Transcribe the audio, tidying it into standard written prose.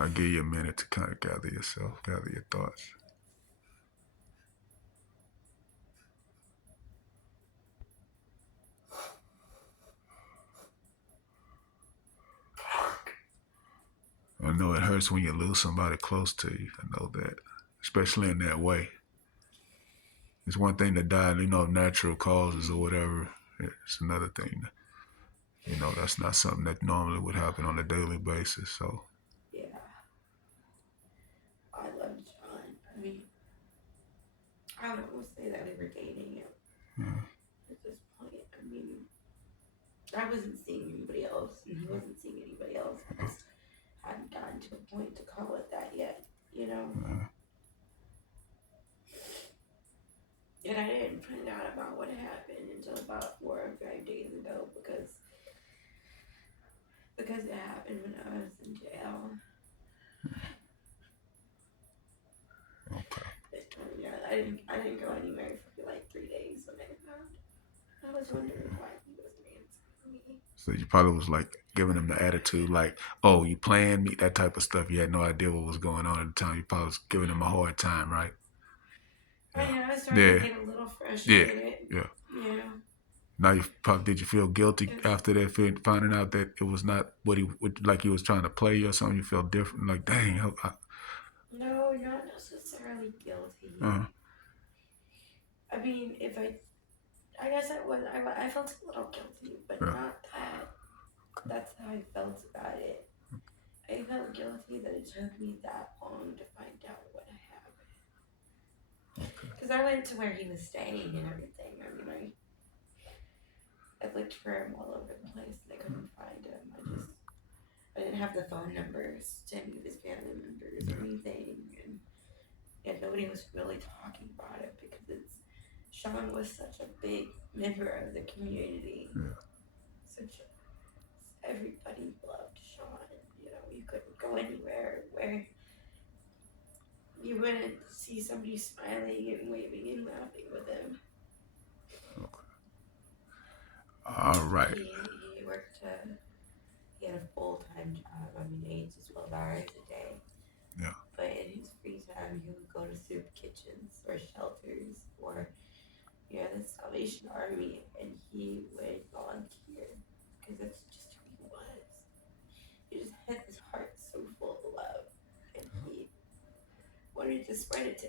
I'll give you a minute to kind of gather yourself, gather your thoughts. I know it hurts when you lose somebody close to you. I know that, especially in that way. It's one thing to die, of natural causes or whatever. It's another thing. That's not something that normally would happen on a daily basis. So, Yeah, I loved Sean. I mean, I would almost say that we were dating him yeah, at this point. I mean, I wasn't seeing anybody else, and he wasn't seeing anybody else. I just hadn't gotten to a point to call it that yet, you know? yeah. And I didn't find out about what happened until about 4 or 5 days ago because it happened when I was in jail. Okay. Yeah, I didn't go anywhere for like 3 days when I found. I was wondering why he wasn't answering me. So you probably was like giving him the attitude, like, "Oh, you playing me?" That type of stuff. You had no idea what was going on at the time. You probably was giving him a hard time, right? I Yeah, mean, I was starting to yeah, get a little yeah, frustrated, yeah. you know, Now you probably did you feel guilty because after that, finding out that it was not what like he was trying to play you or something? You felt different, like, dang. no, not necessarily guilty. Uh, I mean, I guess I felt a little guilty, but yeah, not that. That's how I felt about it. I felt guilty that it took me that long to find out what happened. Because I went to where he was staying and everything. I mean, I looked for him all over the place and I couldn't find him. I didn't have the phone numbers to any of his family members or yeah, anything, and nobody was really talking about it because Sean was such a big member of the community. yeah. Such everybody loved Sean. You know, you couldn't go anywhere where you wouldn't see somebody smiling and waving and laughing with him. Okay. All right. He worked. He had a full time job. I mean, 8 to 12 hours a day. Yeah. But in his free time, he would go to soup kitchens or shelters or the Salvation Army, and he would volunteer because that's just who he was. He just had his heart so full of love, and he wanted to spread it to